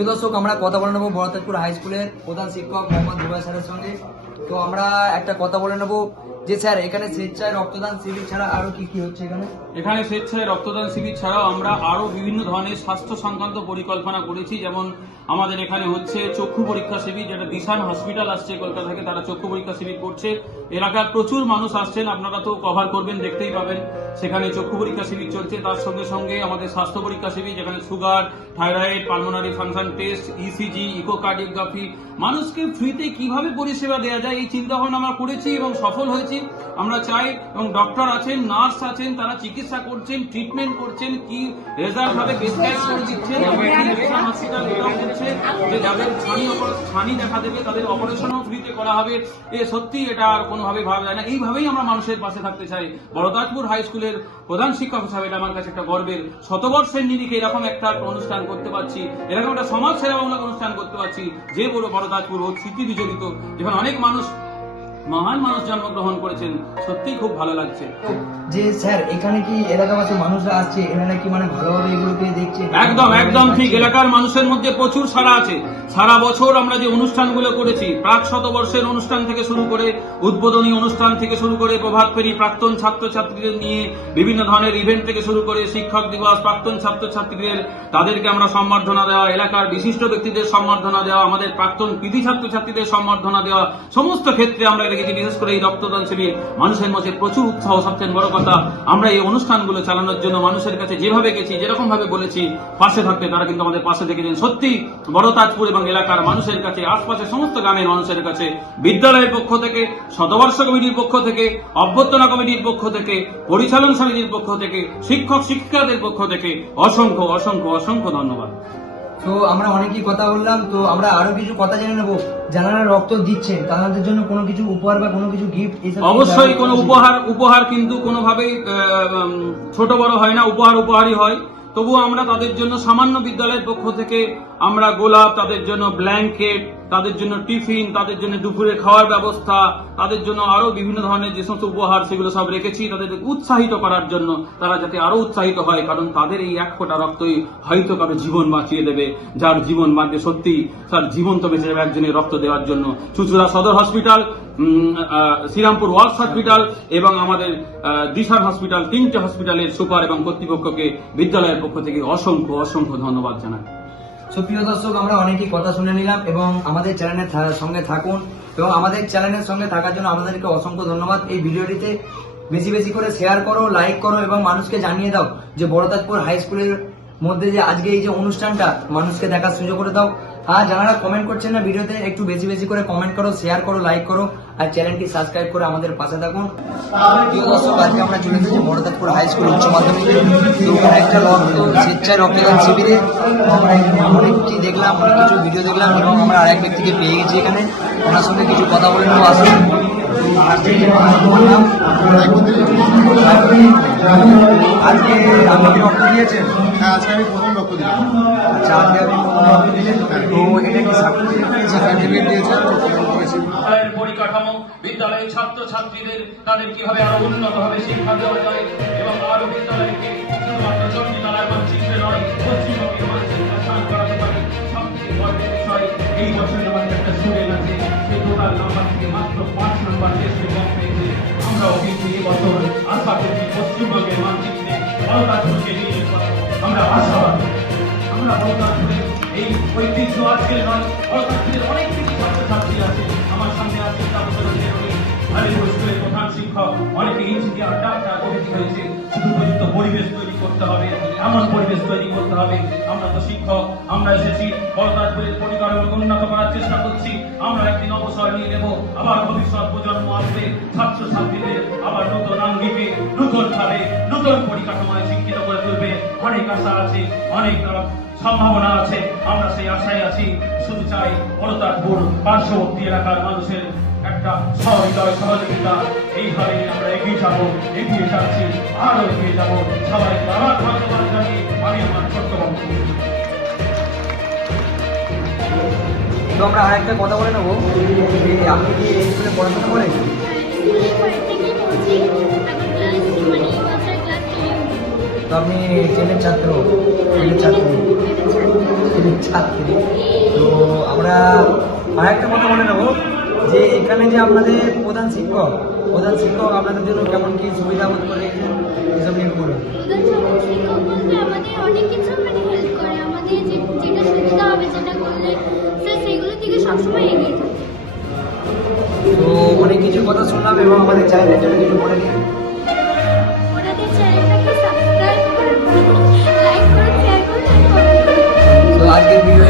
প্রিয় দর্শক, আমরা কথা বলে নেব বড়তাজপুর হাই স্কুলের প্রধান শিক্ষক মোহাম্মদ জুবাই স্যারের সঙ্গে। তো আমরা একটা কথা বলে নেব। যে স্যার, এখানে স্বেচ্ছায় রক্তদান শিবির ছাড়া আরও কি কি হচ্ছে এখানে? এখানে স্বেচ্ছায় রক্তদান শিবির ছাড়াও আমরা আরও বিভিন্ন ধরনের স্বাস্থ্য সংক্রান্ত পরিকল্পনা করেছি। যেমন আমাদের এখানে হচ্ছে চক্ষু পরীক্ষা শিবির, যেটা দিশান হসপিটাল আসছে কলকাতা থেকে, তারা চক্ষু পরীক্ষা শিবির করছে। এলাকার প্রচুর মানুষ আসছেন, আপনারা তো কভার করবেন, দেখতেই পাবেন। সেখানে চক্ষু পরীক্ষা শিবির চলছে। তার সঙ্গে সঙ্গে আমাদের স্বাস্থ্য পরীক্ষা শিবির, যেখানে sugar, thyroid pulmonary function test ECG echocardiography মানুষকে ফ্রিতে কীভাবে পরিষেবা দেওয়া যায়, এই চিন্তা ভাবনা আমরা করেছি এবং সফল হয়েছি। আমরা চাই, এবং ডক্টর আছেন নার্স আছেন, তারা চিকিৎসা করছেন ট্রিটমেন্ট করছেন, কি রেজাল্ট প্রেসক্রাইব করে দিচ্ছেন যে যাদের ছানি ছানি দেখা দেবে, তাদের অপারেশনও ফ্রিতে করা হবে। এ সত্যি এটা আর কোনোভাবে ভাবা যায় না। এইভাবেই আমরা মানুষের পাশে থাকতে চাই। বড়দাজপুর হাই স্কুলের প্রধান শিক্ষক হিসাবে এটা আমার কাছে একটা গর্বের শতবর্ষের নিরিখে এরকম একটা অনুষ্ঠান করতে পারছি। এরকম একটা সমাজ সেবামূলক অনুষ্ঠান করতে পারছি, যে বড় বড়দাজপুর ও স্মৃতি বিজড়িত যেখানে অনেক মানুষ মহান মানুষ জন্মগ্রহণ করেছেন সত্যিই খুব ভালো লাগছে। যে স্যার এখানে কি এলাকাবাসী মানুষরা আসছে? এনারা কি মানে ভালোভাবে এগুলোকে দেখছে? একদম একদম ঠিক। এলাকার মানুষের মধ্যে প্রচুর সারা আছে। সারা বছর আমরা যে অনুষ্ঠানগুলো করেছি প্রাক শতবর্ষের অনুষ্ঠান থেকে শুরু করে উদ্বোধনী অনুষ্ঠান থেকে শুরু করে প্রভাত ফেরি প্রাক্তন ছাত্রছাত্রীদের নিয়ে বিভিন্ন ধরনের ইভেন্ট থেকে শুরু করে শিক্ষক দিবস প্রাক্তন ছাত্রছাত্রীদের তাদেরকে আমরা সম্বর্ধনা দেওয়া এলাকার বিশিষ্ট ব্যক্তিদের সম্বর্ধনা দেওয়া আমাদের প্রাক্তন কৃতি ছাত্রছাত্রীদের সম্বর্ধনা দেওয়া সমস্ত ক্ষেত্রে আমরা রেখেছি বিশেষ করে এই রক্তদান শিবির মানুষের মধ্যে প্রচুর উৎসাহ, সবচেয়ে বড় কথা, আমরা এই অনুষ্ঠানগুলো চালানোর জন্য মানুষের কাছে যেভাবে গেছি যেরকম ভাবে বলেছি, পাশে থাকতে তারা কিন্তু আমাদের পাশে থেকেছেন সত্যি বড় তাজপুর এবং এলাকার মানুষের কাছে, আশপাশের সমস্ত গ্রামের মানুষের কাছে, বিদ্যালয়ের পক্ষ থেকে, শতবর্ষ কমিটির পক্ষ থেকে, অভ্যর্থনা কমিটির পক্ষ থেকে, পরিচালন সমিতির পক্ষ থেকে, শিক্ষক, শিক্ষিকাদের পক্ষ থেকে অসংখ্য অসংখ্য অসংখ্য ধন্যবাদ। তো আমরা অনেকই কথা বললাম তো আমরা আরও কিছু কথা জেনে নেব। যারা রক্ত দিচ্ছেন তাদের জন্য কোনো কিছু উপহার বা কোনো কিছু গিফট অবশ্যই কোনো উপহার উপহার কিন্তু কোনোভাবেই আহ, ছোট বড় হয় না উপহার উপহারই হয়। তবুও আমরা তাদের জন্য সামান্য বিদ্যালয়ের পক্ষ থেকে আমরা গোলাপ তাদের জন্য ব্ল্যাঙ্কেট তাদের জন্য টিফিন, তাদের জন্য দুপুরে খাওয়ার ব্যবস্থা, তাদের জন্য আরও বিভিন্ন ধরনের যে সমস্ত উপহার সেগুলো সব রেখেছি তাদের উৎসাহিত করার জন্য তারা যাতে আরও উৎসাহিত হয়, কারণ তাদের এই এক ফোঁটা রক্তই হয়তো কারও জীবন বাঁচিয়ে দেবে, যার জীবন বাঁচবে সত্যি তার জীবন তো বেঁচে যাবে একজনের রক্ত দেওয়ার জন্য। চুচুড়া সদর হসপিটাল শ্রীরামপুর ওয়ার্কস হসপিটাল এবং আমাদের দিশার হসপিটাল তিনটে হসপিটালের সুপার এবং কর্তৃপক্ষকে বিদ্যালয়ের পক্ষ থেকে অসংখ্য অসংখ্য ধন্যবাদ জানাই। সুপ্রিয় দর্শক, আমরা অনেকই কথা শুনে নিলাম এবং আমাদের চ্যানেলের সঙ্গে থাকুন এবং আমাদের চ্যানেলের সঙ্গে থাকার জন্য আমাদেরকে অসংখ্য ধন্যবাদ। এই ভিডিওটিতে বেশি বেশি করে শেয়ার করো লাইক করো এবং মানুষকে জানিয়ে দাও যে বড়দাজপুর হাই স্কুলের মধ্যে যে আজকে এই যে অনুষ্ঠানটা, মানুষকে দেখার সুযোগ করে দাও। আর যারা কমেন্ট করছেন না ভিডিওতে, একটু বেশি বেশি করে কমেন্ট করো শেয়ার করো লাইক করো, আর চ্যানেলটি সাবস্ক্রাইব করে আমাদের পাশে থাকুন। প্রিয় আমরা চলে হাই স্কুল উচ্চ একটা শিবিরে। দেখলাম, কিছু ভিডিও দেখলাম, এবং আমরা আরেক ব্যক্তিকে পেয়ে গেছি এখানে। ওনার সঙ্গে কিছু কথা বলে নেব আসুন আজকে? আজকে রক্ত দিয়েছেন। হ্যাঁ আজকে আমি প্রথম রক্ত দিলাম। আচ্ছা আজকে আপনি রক্ত দিলেন তো এটা কি সার্টিফিকেট দিয়েছে পরিকাঠামো বিদ্যালয়ের ছাত্রছাত্রীদের তাদের কীভাবে আরও উন্নতভাবে শিক্ষা দেওয়া যায় এবং আরও বিদ্যালয়কে শুধুমাত্র চণ্ডীতলার মানচিত্রে নয় পশ্চিমবঙ্গের মানচিত্রে স্থান করাতে পারে সবচেয়ে গর্বের বিষয় এই বছর আমাদের একটা স্টুডেন্ট আছে সে টোটাল নাম্বার থেকে মাত্র এই বছর আশা করছি আমরা আমরা এই ঐতিহ্য আজকে নয় অনেক কিছু ছাত্রছাত্রী আছে আমার সামনে আছে আলিপুর স্কুলের প্রধান শিক্ষক অনেকে ইঞ্জিনিয়ার ডাক্তার অতিথি হয়েছে শুধু উপযুক্ত পরিবেশ তৈরি করতে হবে এমন পরিবেশ তৈরি করতে হবে। আমরা তো শিক্ষক, আমরা এসেছি বড়দাজপুরের পরিকাঠামো উন্নত করার চেষ্টা করছি। আমরা একদিন অবসর নিয়ে নেব, আবার ভবিষ্যৎ প্রজন্ম আসবে ছাত্র ছাত্রীদের আবার নতুন আঙ্গিকে নতুন ভাবে নতুন পরিকাঠামোয় শিক্ষিত করে তুলবে। অনেক আশা আছে, অনেক সম্ভাবনা আছে। আমরা সেই আশায় আছি, শুধু চাই বড়দারপুর পার্শ্ববর্তী এলাকার মানুষের একটা সহৃদয় সহযোগিতা। এইভাবে আমরা এগিয়ে যাব, এগিয়ে যাচ্ছি, আরও এগিয়ে যাব। সবাইকে আবার ধন্যবাদ জানিয়ে আমি আমার ছোট্ট তো আমরা আরেকটা কথা বলে নেব? আপনি কি এই স্কুলে পড়াশোনা করেন? তো আপনি টেনের ছাত্র টেনের ছাত্রী। ছাত্রী। তো আমরা আর একটা কথা মনে নেব। যে এখানে যে আপনাদের প্রধান শিক্ষক প্রধান শিক্ষক আপনাদের জন্য কেমন কি সুবিধা বোধ করে রেখেছেন এসব নিয়ে বলুন। তো অনেক কিছু কথা শুনলাম এবং আমাদের চ্যানেলের জন্য কিছু বলে দিন। আজকের ভিডিও